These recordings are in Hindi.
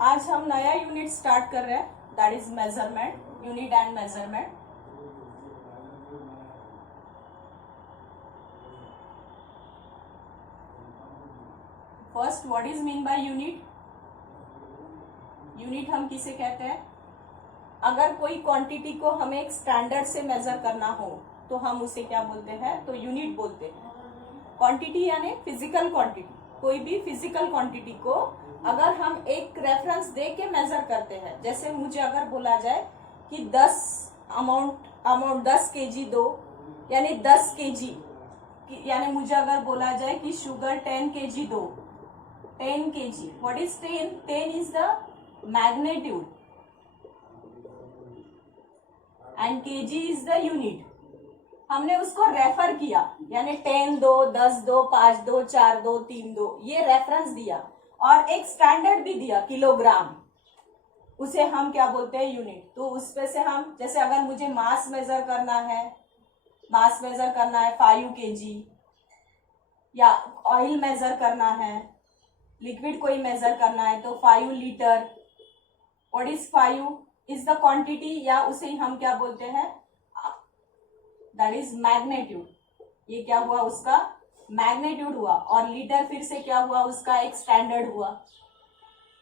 आज हम नया यूनिट स्टार्ट कर रहे हैं, that is measurement, unit and measurement. First, what is mean by unit? Unit हम किसे कहते हैं? अगर कोई क्वांटिटी को हमें एक स्टैंडर्ड से मेजर करना हो तो हम उसे क्या बोलते हैं? तो यूनिट बोलते हैं। क्वांटिटी यानी फिजिकल क्वांटिटी, कोई भी फिजिकल क्वांटिटी को अगर हम एक रेफरेंस दे के मेजर करते हैं, जैसे मुझे अगर बोला जाए कि 10 केजी दो, यानी 10 केजी, यानी मुझे अगर बोला जाए कि शुगर 10 केजी दो, 10 KG, what is 10? 10 is the magnitude and KG is the unit. हमने उसको रेफर किया, यानी 10 दो, 10 दो, 5 दो, 4 दो, 3 दो, ये रेफरेंस दिया और एक स्टैंडर्ड भी दिया किलोग्राम, उसे हम क्या बोलते हैं? यूनिट। तो उस पे से हम, जैसे अगर मुझे मास मेजर करना है, 5 केजी, या ऑयल मेजर करना है, लिक्विड कोई मेजर करना है तो 5 litre. What is 5? Is the quantity, या उसे हम क्या बोलते हैं? That is magnitude. ये क्या हुआ? उसका मैग्नीट्यूड हुआ। और लीटर फिर से क्या हुआ? उसका एक स्टैंडर्ड हुआ।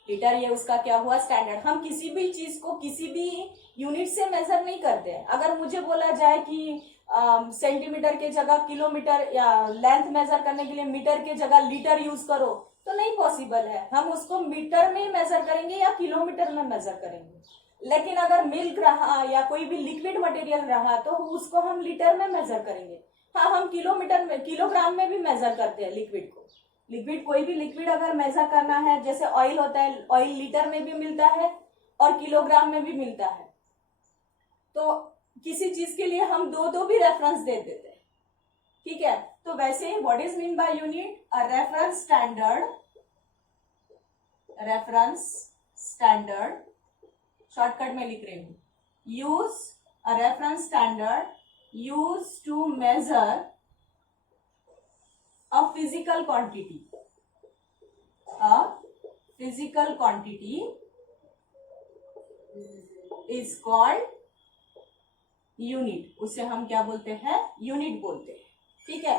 लीटर ये उसका क्या हुआ? स्टैंडर्ड। हम किसी भी चीज को किसी भी यूनिट से मेजर नहीं करते हैं। अगर मुझे बोला जाए कि सेंटीमीटर के जगह किलोमीटर, या लेंथ मेजर करने के लिए मीटर के जगह लीटर यूज करो, तो नहीं पॉसिबल है। हम उसको मीटर में ही मेजर करेंगे या किलोमीटर में मेजर करेंगे। लेकिन अगर मिल्क रहा या कोई भी लिक्विड मटेरियल रहा तो उसको हम लीटर में मेजर करेंगे। हाँ, हम किलोमीटर में, किलोग्राम में भी मेजर करते हैं लिक्विड को। लिक्विड, कोई भी लिक्विड अगर मेजर करना है, जैसे ऑयल होता है, ऑयल लीटर में भी मिलता है और किलोग्राम में भी मिलता है। तो किसी चीज के लिए हम दो भी रेफरेंस दे देते हैं, ठीक है। तो वैसे ही what is mean by unit? A reference standard, shortcut में लिख रही हूं, use a reference standard use to measure a physical quantity is called unit। उसे हम क्या बोलते हैं? यूनिट बोलते हैं, ठीक है।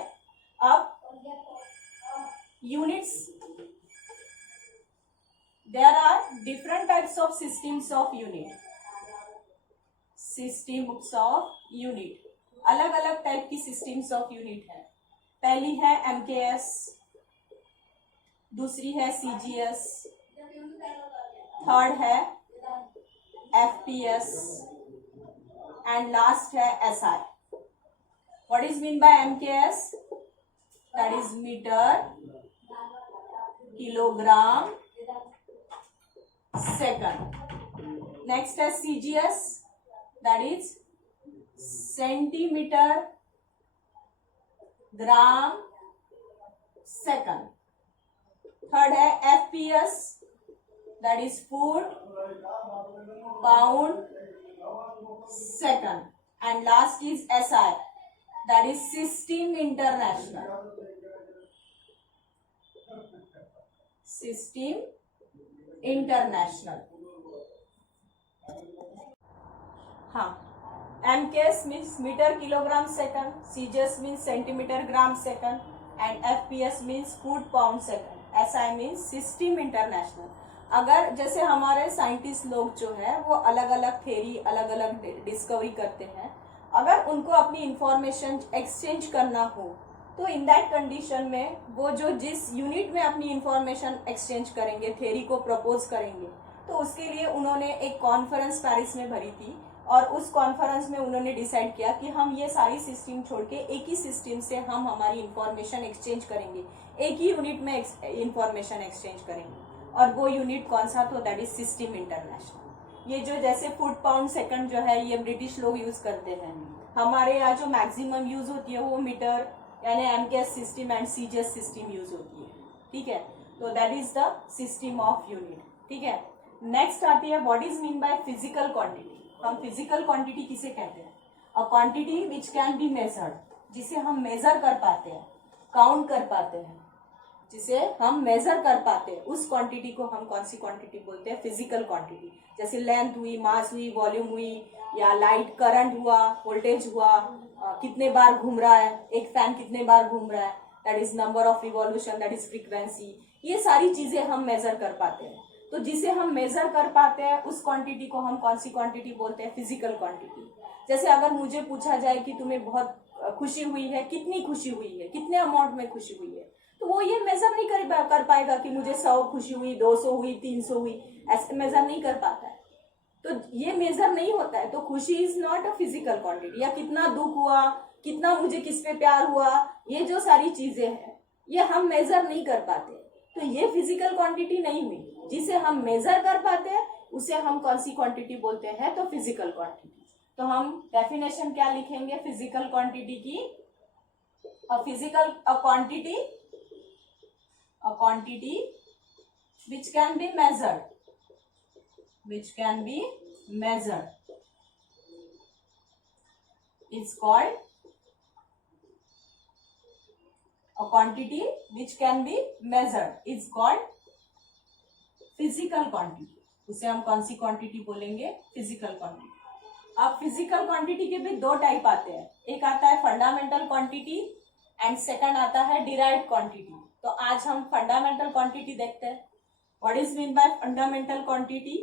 अब units, there are different types of systems of unit। अलग अलग टाइप की सिस्टम्स ऑफ यूनिट है। पहली है MKS, दूसरी है CGS, थर्ड है FPS एंड लास्ट है SI। What is mean by MKS? That is metre, kilogram, second. Next है CGS, that is centimetre, gram, second. Third है FPS, that is foot, pound, second. And last is SI, that is system international. हाँ, MKS means meter kilogram second, CGS means centimeter gram second, and FPS means foot pound second, SI means system international। अगर जैसे हमारे साइंटिस्ट लोग जो है वो अलग अलग थ्योरी, अलग अलग डिस्कवरी करते हैं, अगर उनको अपनी इंफॉर्मेशन एक्सचेंज करना हो तो इन दैट कंडीशन में वो जो जिस यूनिट में अपनी इंफॉर्मेशन एक्सचेंज करेंगे, थ्योरी को प्रपोज करेंगे, तो उसके लिए उन्होंने एक कॉन्फ्रेंस पेरिस में भरी थी और उस कॉन्फ्रेंस में उन्होंने डिसाइड किया कि हम ये सारी सिस्टम छोड़ के एक ही सिस्टम से हम हमारी इंफॉर्मेशन एक्सचेंज करेंगे, एक ही यूनिट में इंफॉर्मेशन एक्सचेंज करेंगे। और वो यूनिट कौन सा? तो दैट इज सिस्टम इंटरनेशनल। ये जो जैसे फुट पाउंड सेकंड जो है ये ब्रिटिश लोग यूज करते हैं। हमारे यहाँ जो मैक्सिमम यूज होती है वो मीटर यानी MKS system and CGS system use होती है, ठीक है। तो that is the system of unit, ठीक है। नेक्स्ट आती है what is mean by physical quantity. हम फिजिकल क्वांटिटी किसे कहते हैं? A quantity which can be measured, जिसे हम मेजर कर पाते हैं, काउंट कर पाते हैं। जिसे हम मेजर कर पाते हैं, उस क्वांटिटी को हम कौन सी क्वांटिटी बोलते हैं? Physical quantity. जैसे लेंथ हुई, मास हुई, वॉल्यूम हुई, या लाइट करंट हुआ, वोल्टेज हुआ, कितने बार घूम रहा है एक फैन, कितने बार घूम रहा है, that is number of revolution, that is frequency. ये सारी चीजें हम मेजर कर पाते हैं। तो जिसे हम मेजर कर पाते हैं उस क्वांटिटी को हम कौन सी क्वांटिटी बोलते हैं? Physical quantity. जैसे अगर मुझे पूछा जाए कि तुम्हें बहुत खुशी हुई है, कितनी खुशी हुई है, कितने अमाउंट में खुशी हुई है, तो वो ये मेजर नहीं कर पाएगा कि मुझे 100 खुशी हुई, 200 हुई, 300 हुई, ऐसे मेजर नहीं कर पाता है। तो ये मेजर नहीं होता है। तो खुशी is not a physical quantity. या कितना दुख हुआ, कितना मुझे किस पे प्यार हुआ, ये जो सारी चीजें हैं ये हम मेजर नहीं कर पाते, तो ये फिजिकल क्वांटिटी नहीं हुई। जिसे हम मेजर कर पाते हैं उसे हम कौन सी क्वांटिटी बोलते हैं? तो फिजिकल क्वांटिटी। तो हम डेफिनेशन क्या लिखेंगे फिजिकल क्वांटिटी की? a quantity which can be measured is called a quantity which can be measured is called physical quantity। उसे हम कौन सी क्वांटिटी बोलेंगे? Physical quantity. अब फिजिकल क्वांटिटी के भी दो टाइप आते हैं, एक आता है फंडामेंटल क्वांटिटी एंड सेकंड आता है डिराइव्ड क्वांटिटी। तो आज हम फंडामेंटल क्वांटिटी देखते हैं। What is mean bye fundamental quantity?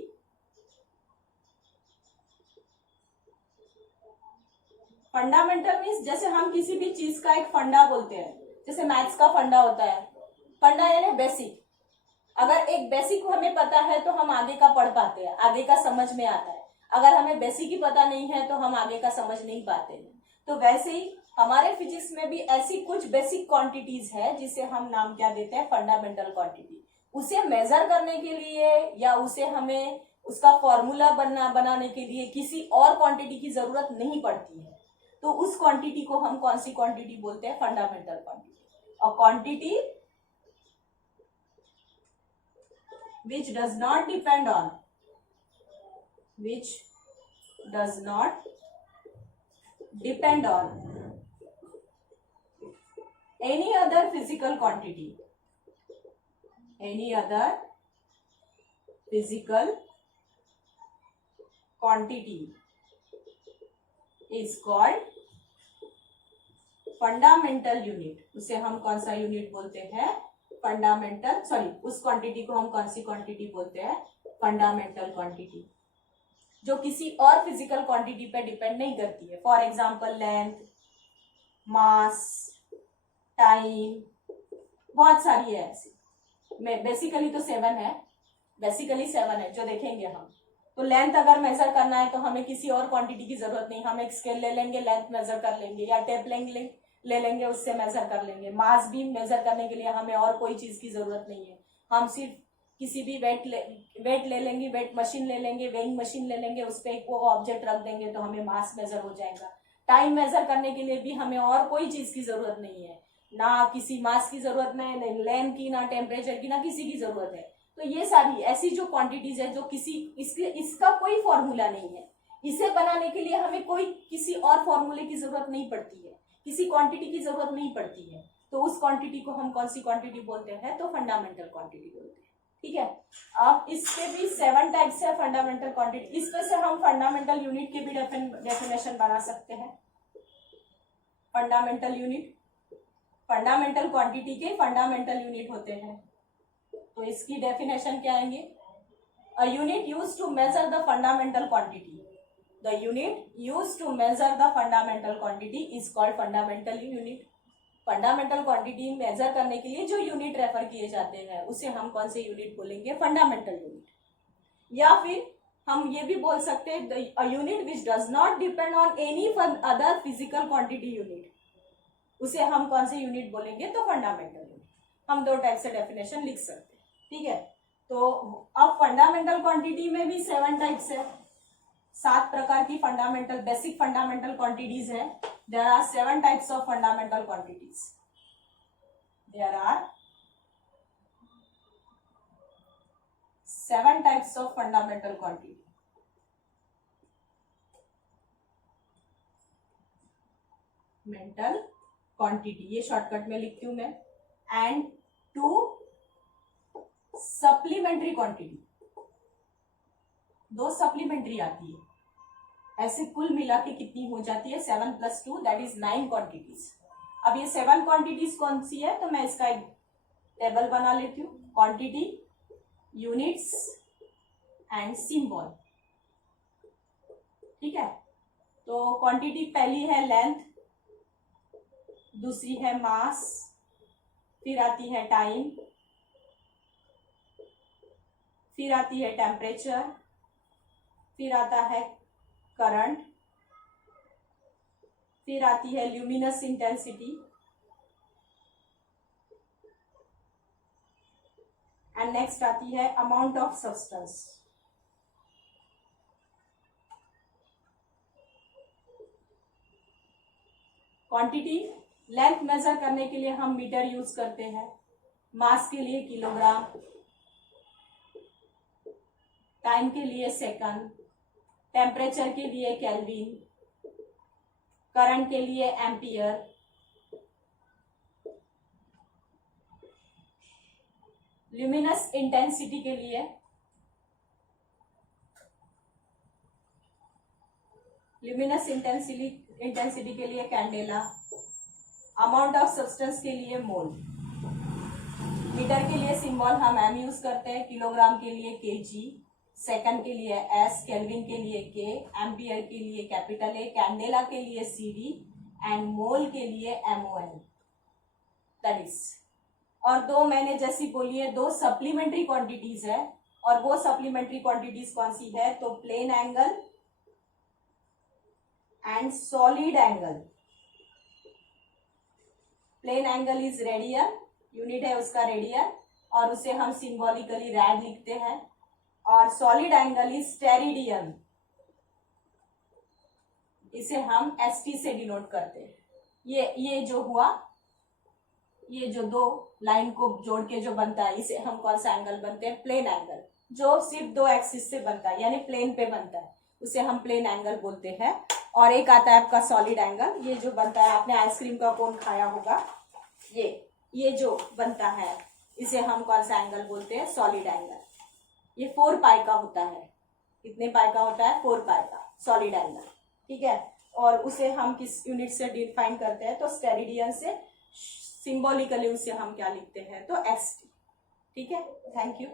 Fundamental means जैसे हम किसी भी चीज का एक फंडा बोलते हैं, जैसे मैथ्स का फंडा होता है, फंडा यानी बेसिक। अगर एक बेसिक हमें पता है तो हम आगे का पढ़ पाते हैं, आगे का समझ में आता है। अगर हमें बेसिक ही पता नहीं है तो हम आगे का समझ नहीं पाते हैं। तो वैसे ही हमारे फिजिक्स में भी ऐसी कुछ बेसिक क्वांटिटीज है जिसे हम नाम क्या देते हैं? Fundamental quantity. उसे मेजर करने के लिए या उसे हमें उसका फॉर्मूला बनाने के लिए किसी और क्वांटिटी की जरूरत नहीं पड़ती है। तो उस क्वांटिटी को हम कौन सी क्वांटिटी बोलते हैं? Fundamental quantity. और quantity which does not depend on any other physical quantity is called fundamental unit. उसे हम कौन सा यूनिट बोलते हैं? फंडामेंटल, सॉरी, उस क्वांटिटी को हम कौन सी क्वांटिटी बोलते हैं? फंडामेंटल क्वांटिटी, जो किसी और फिजिकल क्वांटिटी पे डिपेंड नहीं करती है। For example length, mass, time, बहुत सारी है ऐसी। बेसिकली तो 7 है जो देखेंगे हम। तो लेंथ अगर मेजर करना है तो हमें किसी और क्वांटिटी की जरूरत नहीं, हम एक स्केल ले लेंगे, लेंथ मेजर कर लेंगे, या टेप ले लेंगे, उससे मेजर कर लेंगे। मास भी मेजर करने के लिए हमें और कोई चीज की जरूरत नहीं है, हम सिर्फ किसी भी वेट ले लेंगे, वेट मशीन ले लेंगे, वेइंग मशीन ले लेंगे, उस पर एक वो ऑब्जेक्ट रख देंगे तो हमें मास मेजर हो जाएगा। टाइम मेजर करने के लिए भी हमें और कोई चीज की जरूरत नहीं है, ना किसी मास की जरूरत नहीं, ना लेंथ की, ना टेम्परेचर की, ना किसी की जरूरत है। तो ये सारी ऐसी जो क्वांटिटीज है जो इसका कोई फॉर्मूला नहीं है, इसे बनाने के लिए हमें कोई किसी और फॉर्मूले की जरूरत नहीं पड़ती है, किसी क्वांटिटी की जरूरत नहीं पड़ती है। तो उस क्वांटिटी को हम कौन सी क्वांटिटी बोलते हैं? तो फंडामेंटल क्वांटिटी बोलते हैं। ठीक है। अब इसके भी 7 टाइप्स है फंडामेंटल क्वांटिटी। इसमें से हम फंडामेंटल यूनिट की भी डेफिनेशन बना सकते हैं। फंडामेंटल यूनिट, फंडामेंटल क्वांटिटी के फंडामेंटल यूनिट होते हैं। तो इसकी डेफिनेशन क्या आएंगे? A unit used to measure the fundamental quantity, the unit used to measure the fundamental quantity is called fundamental unit. Fundamental quantity measure करने के लिए जो यूनिट रेफर किए जाते हैं उसे हम कौन से यूनिट बोलेंगे? Fundamental unit. या फिर हम ये भी बोल सकते हैं a unit which does not depend on any other physical quantity unit, उसे हम कौन से यूनिट बोलेंगे? तो फंडामेंटल यूनिट। हम 2 टाइप से डेफिनेशन लिख सकते हैं। ठीक है। तो अब फंडामेंटल क्वांटिटी में भी 7 टाइप्स है, 7 प्रकार की फंडामेंटल बेसिक फंडामेंटल क्वांटिटीज है। There are 7 types of fundamental quantities. There are 7 types of fundamental quantity. Mental quantity, ये शॉर्टकट में लिखती हूं मैं। And two supplementary quantity, 2 supplementary आती है। ऐसे कुल मिला के कितनी हो जाती है 7 + 2 दैट इज 9 क्वांटिटीज। अब ये 7 क्वांटिटीज कौन सी है, तो मैं इसका एक टेबल बना लेती हूँ। क्वांटिटी, यूनिट्स एंड सिंबल, ठीक है। तो क्वांटिटी पहली है लेंथ, दूसरी है मास, फिर आती है टाइम, फिर आती है टेम्परेचर, फिर आता है करंट, फिर आती है ल्यूमिनस इंटेंसिटी एंड नेक्स्ट आती है amount of substance. Quantity, length major करने के लिए हम मीटर यूज करते हैं, मास के लिए किलोग्राम, टाइम के लिए सेकंड, टेम्परेचर के लिए केल्विन, करंट के लिए एम्पियर, ल्यूमिनस इंटेंसिटी के लिए इंटेंसिटी के लिए कैंडेला, अमाउंट ऑफ सब्सटेंस के लिए मोल। मीटर के लिए सिंबल हम एम यूज करते हैं, किलोग्राम के लिए केजी, सेकंड के लिए एस, केल्विन के लिए के, एम्पियर के लिए कैपिटल ए, कैंडेला के लिए सीडी एंड मोल के लिए एमओएल, दैट इज। और 2 मैंने जैसी बोली है 2 सप्लीमेंट्री क्वांटिटीज है, और वो सप्लीमेंट्री क्वांटिटीज कौन सी है, तो plane angle and solid angle. Plane angle is radian, unit है उसका रेडियन, और उसे हम सिंबॉलिकली रैड लिखते हैं। और सॉलिड एंगल इज स्टेरिडियन, इसे हम एसटी से डिनोट करते हैं। ये जो हुआ, ये जो 2 लाइन को जोड़ के जो बनता है, इसे हम कौन सा एंगल बनते हैं, प्लेन एंगल। जो सिर्फ 2 एक्सिस से बनता है, यानी प्लेन पे बनता है, उसे हम प्लेन एंगल बोलते हैं। और एक आता है आपका सॉलिड एंगल, ये जो बनता है, आपने आइसक्रीम का कोन खाया होगा, ये जो बनता है, इसे हम कौन सा एंगल बोलते हैं, सॉलिड एंगल। ये 4 पाई का होता है। कितने पाई का होता है, 4 पाई का सॉलिड एंगल, ठीक है। और उसे हम किस यूनिट से डिफाइन करते हैं, तो स्टेरिडियन से। सिंबॉलिकली उसे हम क्या लिखते हैं, तो एसटी, ठीक है। Thank you.